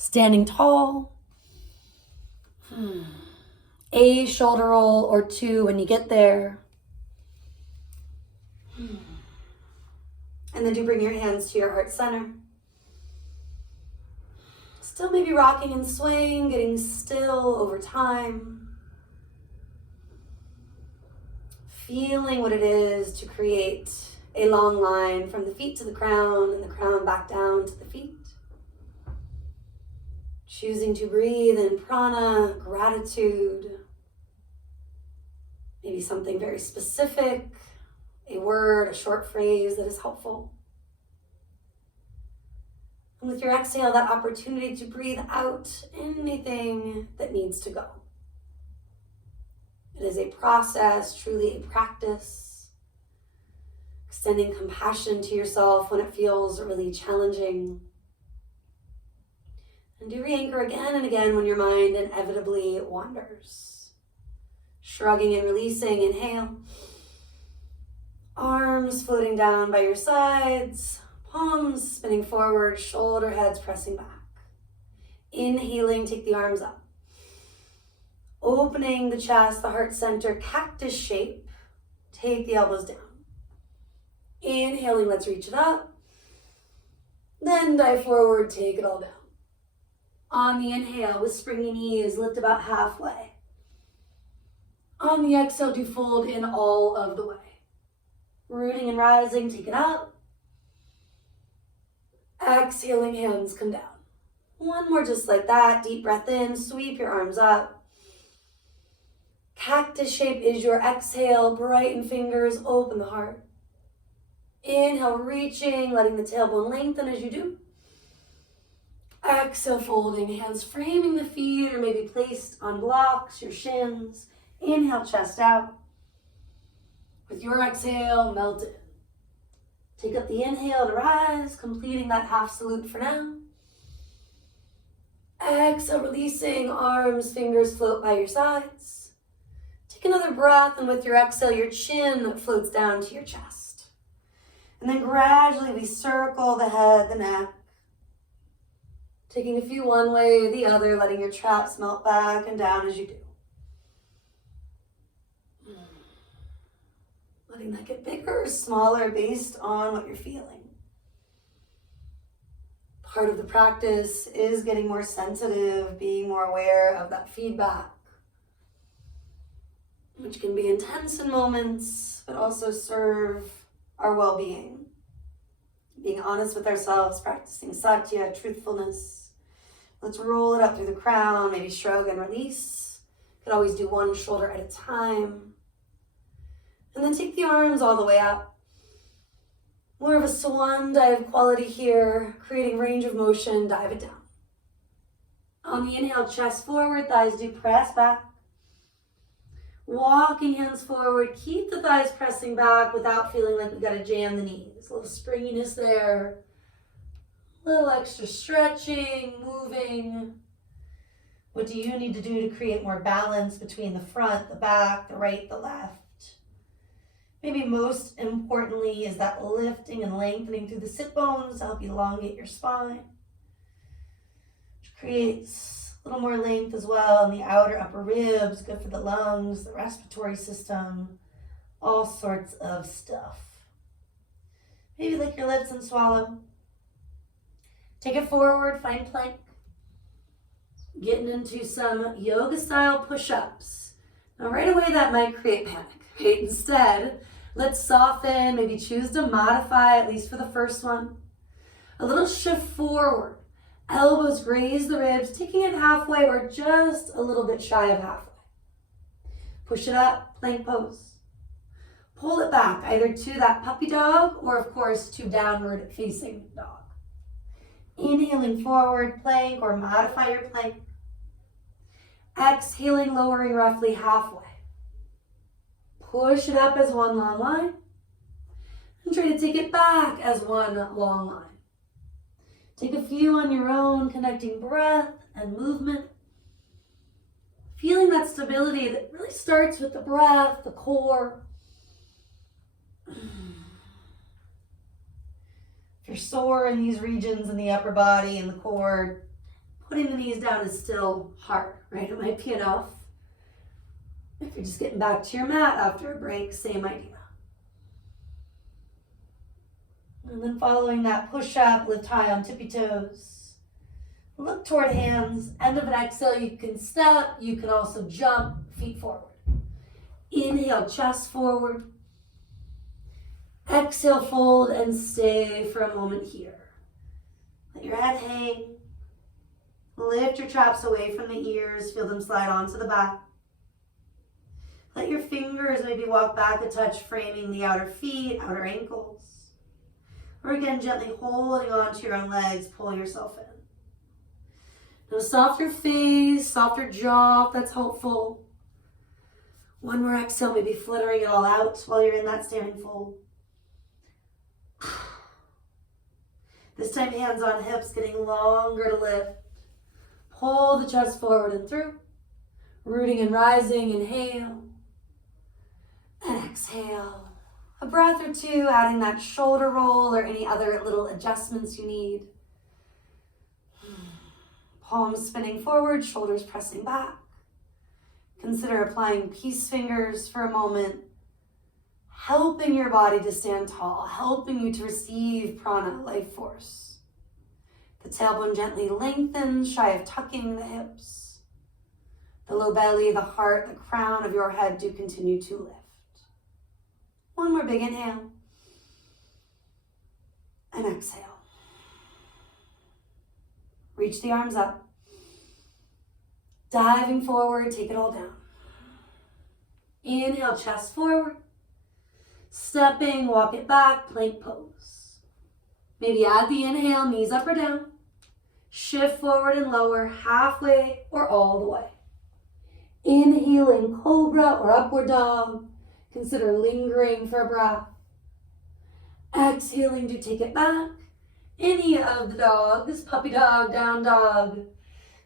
Standing tall. A shoulder roll or two when you get there. And then do bring your hands to your heart center. Still maybe rocking and swaying, getting still over time. Feeling what it is to create a long line from the feet to the crown and the crown back down to the feet. Choosing to breathe in prana, gratitude, maybe something very specific, a word, a short phrase that is helpful. And with your exhale, that opportunity to breathe out anything that needs to go. It is a process, truly a practice. Extending compassion to yourself when it feels really challenging. And do re-anchor again and again when your mind inevitably wanders. Shrugging and releasing, inhale. Arms floating down by your sides, palms spinning forward, shoulder heads pressing back. Inhaling, take the arms up. Opening the chest, the heart center, cactus shape. Take the elbows down. Inhaling, let's reach it up. Then dive forward, take it all down. On the inhale, with springy knees, lift about halfway. On the exhale, do fold in all of the way. Rooting and rising, take it up. Exhaling, hands come down. One more just like that. Deep breath in, sweep your arms up. Cactus shape is your exhale. Brighten fingers, open the heart. Inhale, reaching, letting the tailbone lengthen as you do. Exhale, folding, hands framing the feet or maybe placed on blocks, your shins. Inhale, chest out. With your exhale, melt it. Take up the inhale to rise, completing that half salute for now. Exhale, releasing, arms, fingers float by your sides. Take another breath, and with your exhale, your chin floats down to your chest. And then gradually we circle the head, the neck. Taking a few one way or the other, letting your traps melt back and down as you do. Letting that get bigger or smaller based on what you're feeling. Part of the practice is getting more sensitive, being more aware of that feedback, which can be intense in moments, but also serve our well-being. Being honest with ourselves, practicing satya, truthfulness. Let's roll it up through the crown, maybe shrug and release. Could always do one shoulder at a time. And then take the arms all the way up. More of a swan dive quality here, creating range of motion, dive it down. On the inhale, chest forward, thighs do press back. Walking hands forward, keep the thighs pressing back without feeling like we gotta jam the knees. A little springiness there. A little extra stretching, moving. What do you need to do to create more balance between the front, the back, the right, the left? Maybe most importantly is that lifting and lengthening through the sit bones to help you elongate your spine. Which creates a little more length as well in the outer upper ribs, good for the lungs, the respiratory system, all sorts of stuff. Maybe lick your lips and swallow. Take it forward, find plank. Getting into some yoga style push-ups. Now right away that might create panic, right? Instead, let's soften, maybe choose to modify, at least for the first one. A little shift forward. Elbows graze the ribs, taking it halfway or just a little bit shy of halfway. Push it up, plank pose. Pull it back, either to that puppy dog or of course to downward facing dog. Inhaling forward, plank, or modify your plank. Exhaling, lowering roughly halfway. Push it up as one long line. And try to take it back as one long line. Take a few on your own, connecting breath and movement. Feeling that stability that really starts with the breath, the core. If you're sore in these regions in the upper body and the core, putting the knees down is still hard, right? It might be enough. If you're just getting back to your mat after a break, same idea. And then following that push-up, lift high on tippy toes. Look toward hands. End of an exhale, you can step. You can also jump, feet forward. Inhale, chest forward. Exhale, fold and stay for a moment here. Let your head hang. Lift your traps away from the ears. Feel them slide onto the back. Let your fingers maybe walk back a touch, framing the outer feet, outer ankles. Or again, gently holding on to your own legs, pull yourself in. Now softer face, softer jaw, if that's helpful. One more exhale, maybe fluttering it all out while you're in that standing fold. This time, hands on hips, getting longer to lift. Pull the chest forward and through. Rooting and rising, inhale. And exhale. A breath or two, adding that shoulder roll or any other little adjustments you need. Palms spinning forward, shoulders pressing back. Consider applying peace fingers for a moment, helping your body to stand tall, helping you to receive prana, life force. The tailbone gently lengthens, shy of tucking the hips. The low belly, the heart, the crown of your head do continue to lift. One more big inhale. And exhale. Reach the arms up. Diving forward, take it all down. Inhale, chest forward. Stepping, walk it back, plank pose. Maybe add the inhale, knees up or down. Shift forward and lower, halfway or all the way. Inhaling, cobra or upward dog. Consider lingering for a breath. Exhaling to take it back. Any of the dogs, puppy dog, down dog.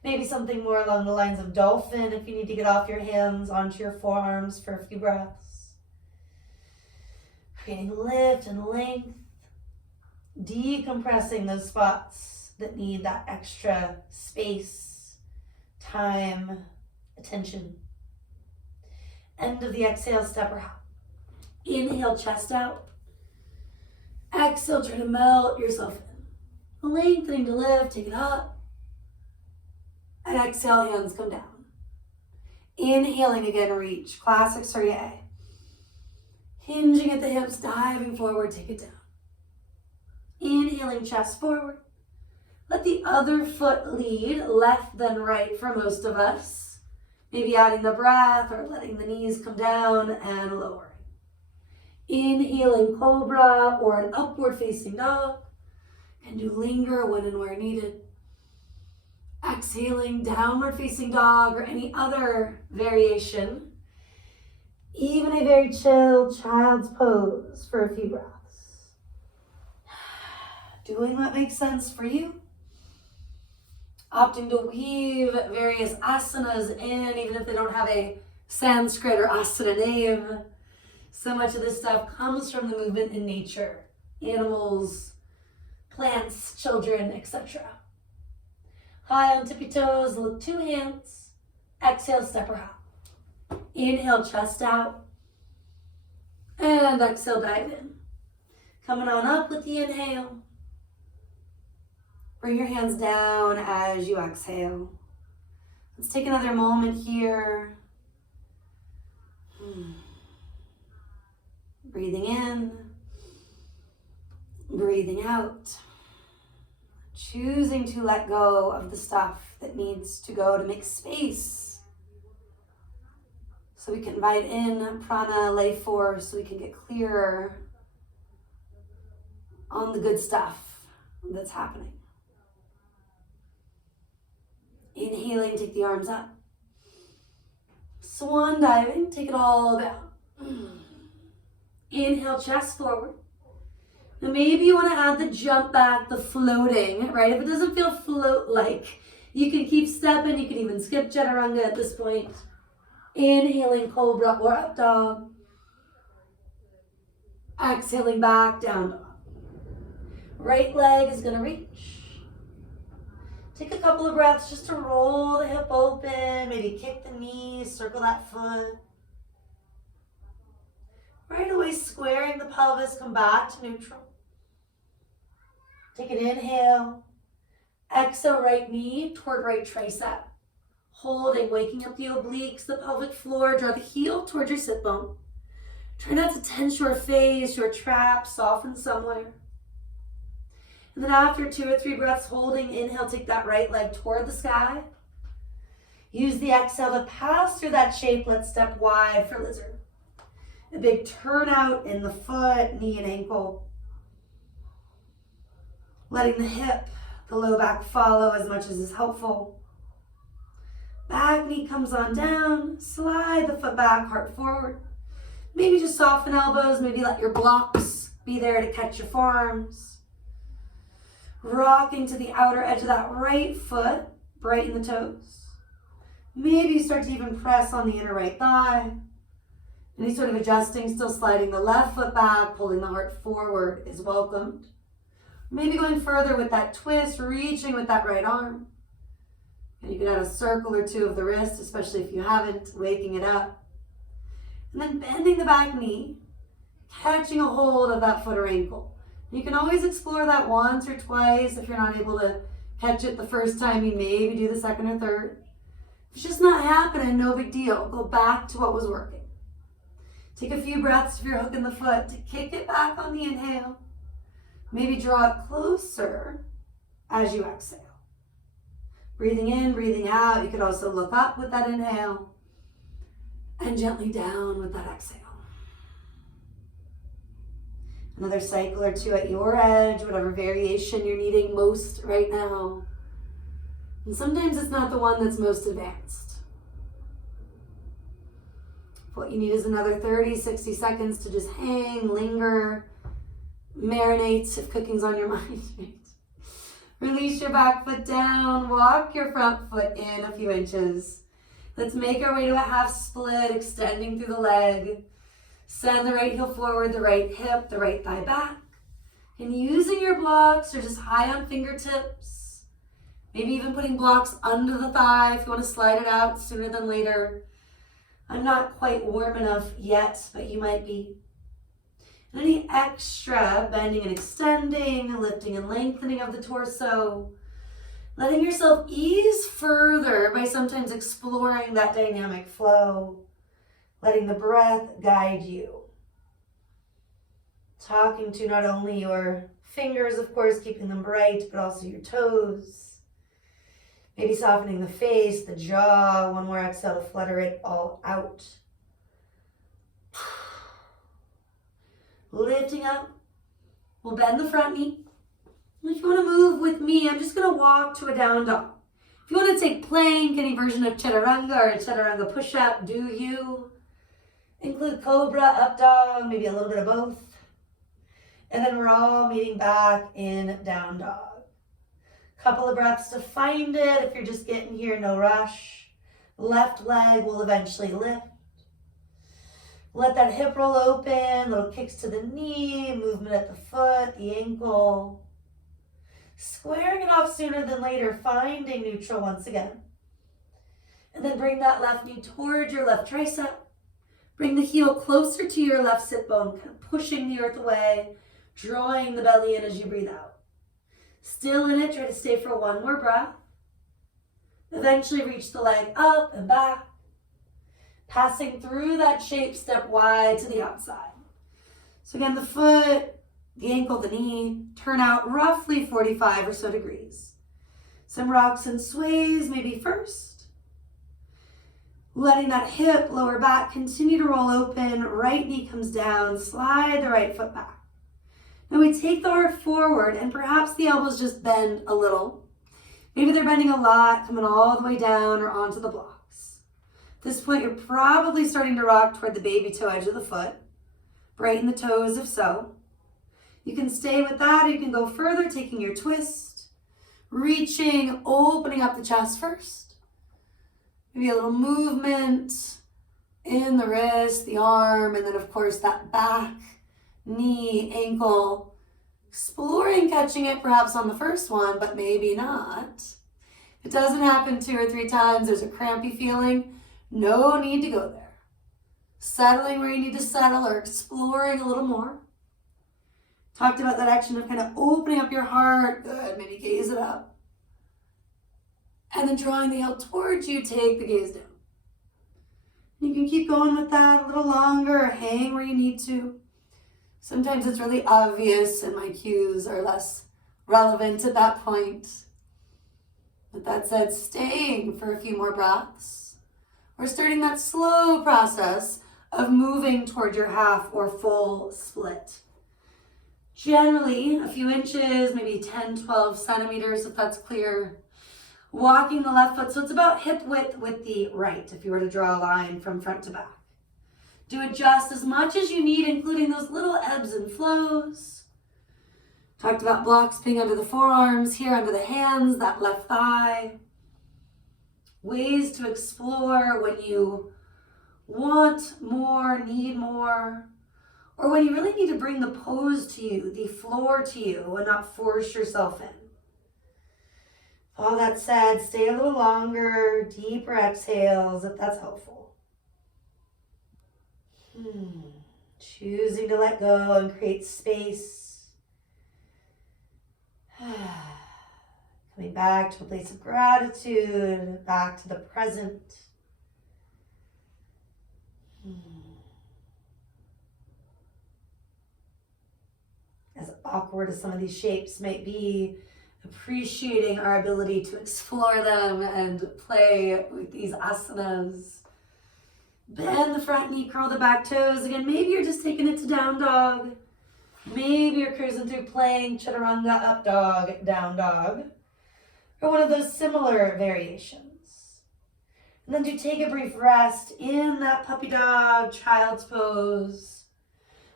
Maybe something more along the lines of dolphin if you need to get off your hands onto your forearms for a few breaths. Creating lift and length. Decompressing those spots that need that extra space, time, attention. End of the exhale, step or hop. Inhale, chest out. Exhale, try to melt yourself in. Lengthening to lift, take it up. And exhale, hands come down. Inhaling again, reach. Classic Surya A. Hinging at the hips, diving forward, take it down. Inhaling, chest forward. Let the other foot lead, left then right for most of us. Maybe adding the breath or letting the knees come down and lowering. Inhaling, cobra or an upward facing dog. And do linger when and where needed. Exhaling, downward facing dog or any other variation. Even a very chill child's pose for a few breaths. Doing what makes sense for you. Opting to weave various asanas in, even if they don't have a Sanskrit or asana name. So much of this stuff comes from the movement in nature. Animals, plants, children, etc. High on tippy toes, lift two hands. Exhale, step or hop. Inhale, chest out. And exhale, dive in. Coming on up with the inhale. Bring your hands down as you exhale. Let's take another moment here. Breathing in, breathing out. Choosing to let go of the stuff that needs to go to make space. So we can invite in prana, life force, so we can get clearer on the good stuff that's happening. Inhaling, take the arms up. Swan diving, take it all down. Inhale, chest forward. Now maybe you want to add the jump back, the floating, right? If it doesn't feel float-like, you can keep stepping. You can even skip chaturanga at this point. Inhaling, cobra or up dog. Exhaling back, down dog. Right leg is going to reach. Take a couple of breaths just to roll the hip open, maybe kick the knees, circle that foot. Right away, squaring the pelvis, come back to neutral. Take an inhale. Exhale, right knee toward right tricep. Holding, waking up the obliques, the pelvic floor. Draw the heel towards your sit bone. Try not to tense your face, your trap, soften somewhere. And then after 2 or 3 breaths holding, inhale, take that right leg toward the sky. Use the exhale to pass through that shape. Let's step wide for lizard. A big turnout in the foot, knee and ankle. Letting the hip, the low back follow as much as is helpful. Back knee comes on down. Slide the foot back, heart forward. Maybe just soften elbows. Maybe let your blocks be there to catch your forearms. Rocking to the outer edge of that right foot, brighten the toes. Maybe you start to even press on the inner right thigh. Any sort of adjusting, still sliding the left foot back, pulling the heart forward is welcomed. Maybe going further with that twist, reaching with that right arm. And you can add a circle or 2 of the wrist, especially if you haven't, waking it up. And then bending the back knee, catching a hold of that foot or ankle. You can always explore that once or twice. If you're not able to catch it the first time, you maybe do the second or third. If it's just not happening, no big deal. Go back to what was working. Take a few breaths if you're hooking the foot to kick it back on the inhale. Maybe draw it closer as you exhale. Breathing in, breathing out. You could also look up with that inhale and gently down with that exhale. Another cycle or 2 at your edge, whatever variation you're needing most right now. And sometimes it's not the one that's most advanced. What you need is another 30, 60 seconds to just hang, linger, marinate if cooking's on your mind. Release your back foot down, walk your front foot in a few inches. Let's make our way to a half split, extending through the leg. Send the right heel forward, the right hip, the right thigh back. And using your blocks or just high on fingertips, maybe even putting blocks under the thigh if you want to slide it out sooner than later. I'm not quite warm enough yet, but you might be. And any extra bending and extending, lifting and lengthening of the torso, letting yourself ease further by sometimes exploring that dynamic flow. Letting the breath guide you. Talking to not only your fingers, of course, keeping them bright, but also your toes. Maybe softening the face, the jaw. One more exhale to flutter it all out. Lifting up. We'll bend the front knee. If you want to move with me, I'm just going to walk to a down dog. If you want to take plank, any version of chaturanga or a chaturanga push-up, do you. Include cobra, up dog, maybe a little bit of both. And then we're all meeting back in down dog. Couple of breaths to find it. If you're just getting here, no rush. Left leg will eventually lift. Let that hip roll open, little kicks to the knee, movement at the foot, the ankle. Squaring it off sooner than later, finding neutral once again. And then bring that left knee towards your left tricep. Bring the heel closer to your left sit bone, kind of pushing the earth away, drawing the belly in as you breathe out. Still in it, try to stay for 1 more breath. Eventually reach the leg up and back. Passing through that shape, step wide to the outside. So again, the foot, the ankle, the knee, turn out roughly 45 or so degrees. Some rocks and sways maybe first. Letting that hip, lower back, continue to roll open. Right knee comes down, slide the right foot back. Now we take the heart forward and perhaps the elbows just bend a little. Maybe they're bending a lot, coming all the way down or onto the blocks. At this point, you're probably starting to rock toward the baby toe edge of the foot. Brighten the toes if so. You can stay with that or you can go further, taking your twist, reaching, opening up the chest first. Maybe a little movement in the wrist, the arm, and then of course that back, knee, ankle. Exploring catching it perhaps on the first one, but maybe not. It doesn't happen 2 or 3 times. There's a crampy feeling. No need to go there. Settling where you need to settle or exploring a little more. Talked about that action of kind of opening up your heart. Good, maybe gaze it up. And then drawing the heel towards you, take the gaze down. You can keep going with that a little longer or hang where you need to. Sometimes it's really obvious and my cues are less relevant at that point. With that said, staying for a few more breaths. We're starting that slow process of moving toward your half or full split. Generally, a few inches, maybe 10, 12 centimeters if that's clear. Walking the left foot, so it's about hip width with the right, if you were to draw a line from front to back. Do adjust as much as you need, including those little ebbs and flows. Talked about blocks being under the forearms, here under the hands, that left thigh. Ways to explore when you want more, need more, or when you really need to bring the pose to you, the floor to you, and not force yourself in. All that said, stay a little longer, deeper exhales if that's helpful. Choosing to let go and create space. Coming back to a place of gratitude, back to the present. As awkward as some of these shapes might be, appreciating our ability to explore them and play with these asanas. Bend the front knee, curl the back toes. Again, maybe you're just taking it to down dog. Maybe you're cruising through playing chaturanga, up dog, down dog. Or one of those similar variations. And then do take a brief rest in that puppy dog, child's pose.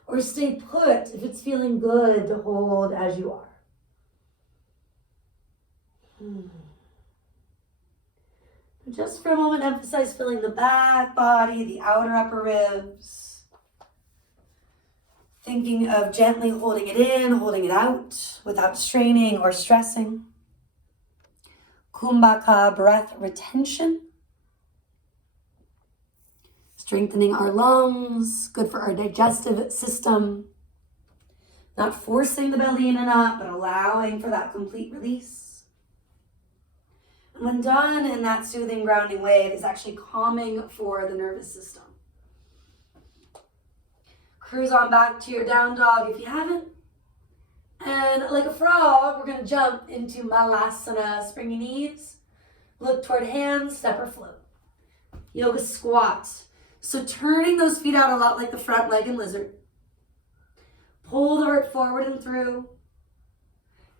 Or stay put if it's feeling good to hold as you are. Just for a moment, emphasize feeling the back body, the outer upper ribs. Thinking of gently holding it in, holding it out without straining or stressing. Kumbhaka breath retention. Strengthening our lungs, good for our digestive system. Not forcing the belly in and up, but allowing for that complete release. When done in that soothing, grounding way, it is actually calming for the nervous system. Cruise on back to your down dog if you haven't. And like a frog, we're going to jump into Malasana, springy knees. Look toward hands, step or float. Yoga squat. So turning those feet out a lot like the front leg in lizard. Pull the heart forward and through.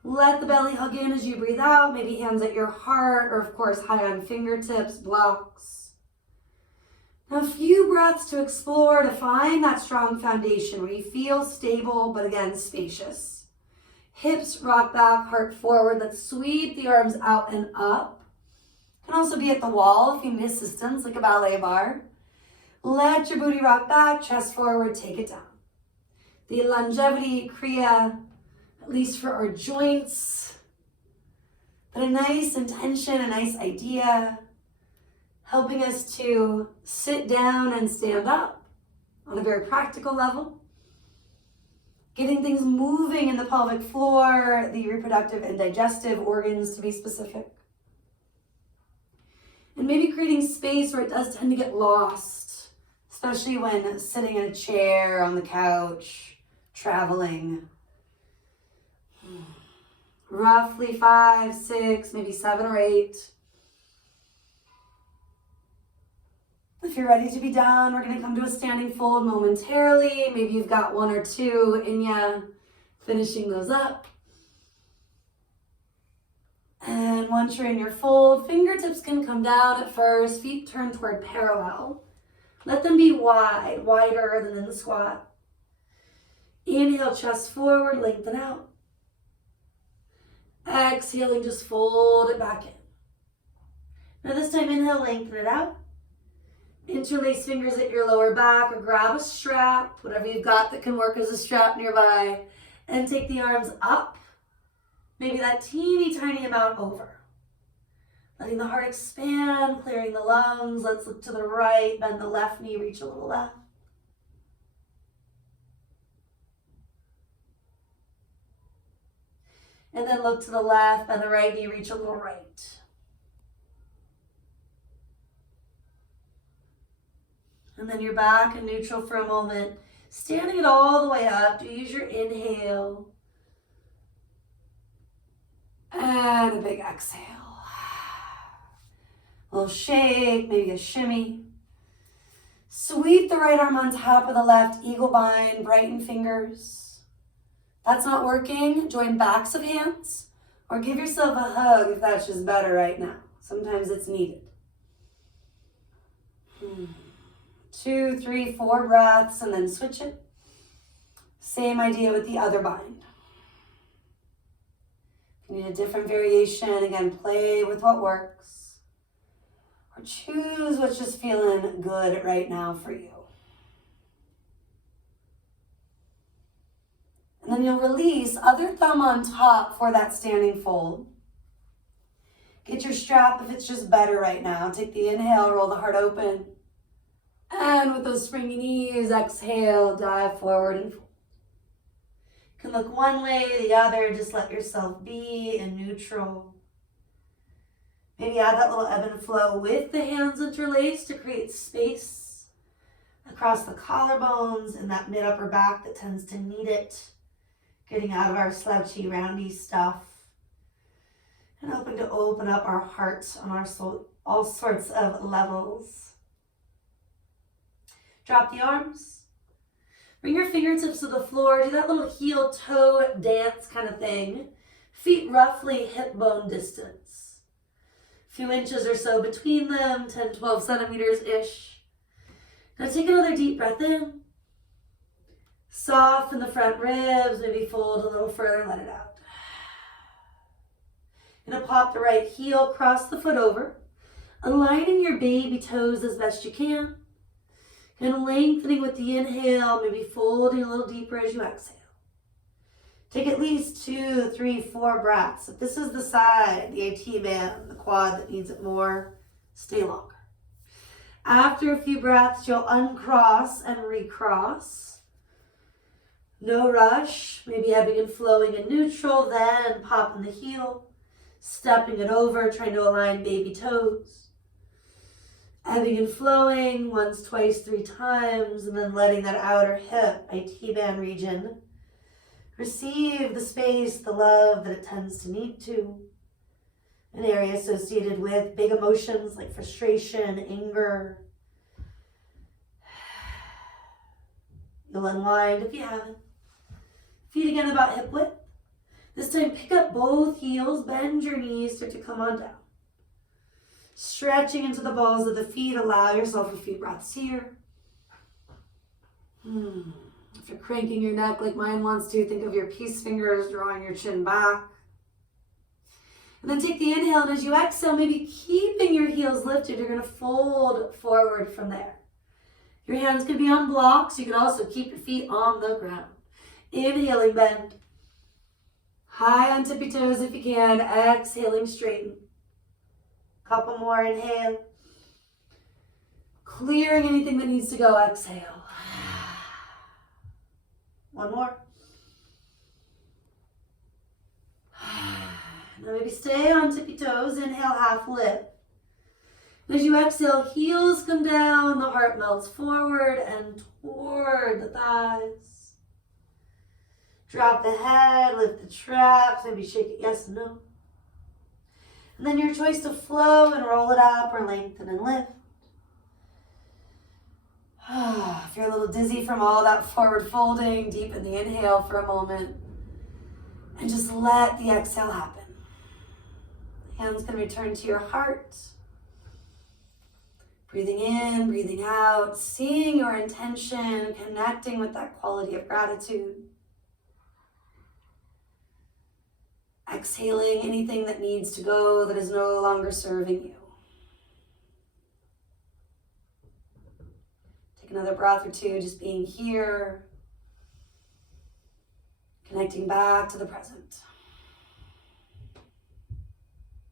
Let the belly hug in as you breathe out, maybe hands at your heart, or of course high on fingertips, blocks. Now a few breaths to explore, to find that strong foundation where you feel stable, but again, spacious. Hips rock back, heart forward. Let's sweep the arms out and up. Can also be at the wall if you need assistance, like a ballet bar. Let your booty rock back, chest forward, take it down. The longevity kriya, at least for our joints, but a nice intention, a nice idea, helping us to sit down and stand up on a very practical level, getting things moving in the pelvic floor, the reproductive and digestive organs to be specific, and maybe creating space where it does tend to get lost, especially when sitting in a chair, on the couch, traveling. Roughly 5, 6, maybe 7 or 8. If you're ready to be done, we're going to come to a standing fold momentarily. Maybe you've got 1 or 2 in ya, finishing those up. And once you're in your fold, fingertips can come down at first, feet turn toward parallel. Let them be wide, wider than in the squat. Inhale, chest forward, lengthen out. Exhaling, just fold it back in. Now this time, inhale, lengthen it out. Interlace fingers at your lower back or grab a strap, whatever you've got that can work as a strap nearby, and take the arms up. Maybe that teeny tiny amount over. Letting the heart expand, clearing the lungs. Let's look to the right, bend the left knee, reach a little left. And then look to the left, bend the right knee, reach a little right. And then you're back in neutral for a moment. Standing it all the way up. Do use your inhale. And a big exhale. A little shake, maybe a shimmy. Sweep the right arm on top of the left, eagle bind, brighten fingers. If that's not working, join backs of hands or give yourself a hug if that's just better right now. Sometimes it's needed. 2, 3, 4 breaths and then switch it. Same idea with the other bind. If you need a different variation, again, play with what works. Or choose what's just feeling good right now for you. And then you'll release, other thumb on top for that standing fold. Get your strap if it's just better right now. Take the inhale, roll the heart open. And with those springy knees, exhale, dive forward and fold. You can look one way, the other, just let yourself be in neutral. Maybe add that little ebb and flow with the hands interlaced to create space across the collarbones and that mid-upper back that tends to need it. Getting out of our slouchy, roundy stuff. And hoping to open up our hearts on our soul, all sorts of levels. Drop the arms. Bring your fingertips to the floor. Do that little heel-toe dance kind of thing. Feet roughly hip bone distance. Few inches or so between them, 10, 12 centimeters-ish. Now take another deep breath in. Soften the front ribs, maybe fold a little further, let it out. Gonna pop the right heel, cross the foot over, aligning your baby toes as best you can. And lengthening with the inhale, maybe folding a little deeper as you exhale. Take at least 2, 3, 4 breaths. If this is the side, the AT band, the quad that needs it more, stay longer. After a few breaths, you'll uncross and recross. No rush, maybe ebbing and flowing in neutral, then popping the heel, stepping it over, trying to align baby toes. Ebbing and flowing once, twice, 3 times, and then letting that outer hip, IT band region, receive the space, the love that it tends to need to. An area associated with big emotions like frustration, anger. You'll unwind if you haven't. Feet again about hip width. This time pick up both heels, bend your knees, start to come on down. Stretching into the balls of the feet, allow yourself a few breaths here. If you're cranking your neck like mine wants to, think of your peace fingers, drawing your chin back. And then take the inhale, and as you exhale, maybe keeping your heels lifted, you're going to fold forward from there. Your hands can be on blocks. You can also keep your feet on the ground. Inhaling, bend. High on tippy toes if you can. Exhaling, straighten. Couple more, inhale. Clearing anything that needs to go, exhale. One more. Now maybe stay on tippy toes. Inhale, half lift. As you exhale, heels come down, the heart melts forward and toward the thighs. Drop the head, lift the traps, maybe shake it yes and no. And then your choice to flow and roll it up or lengthen and lift. If you're a little dizzy from all that forward folding, deepen the inhale for a moment and just let the exhale happen. Hands can return to your heart. Breathing in, breathing out, seeing your intention, connecting with that quality of gratitude. Exhaling anything that needs to go that is no longer serving you. Take another breath or two, just being here, connecting back to the present.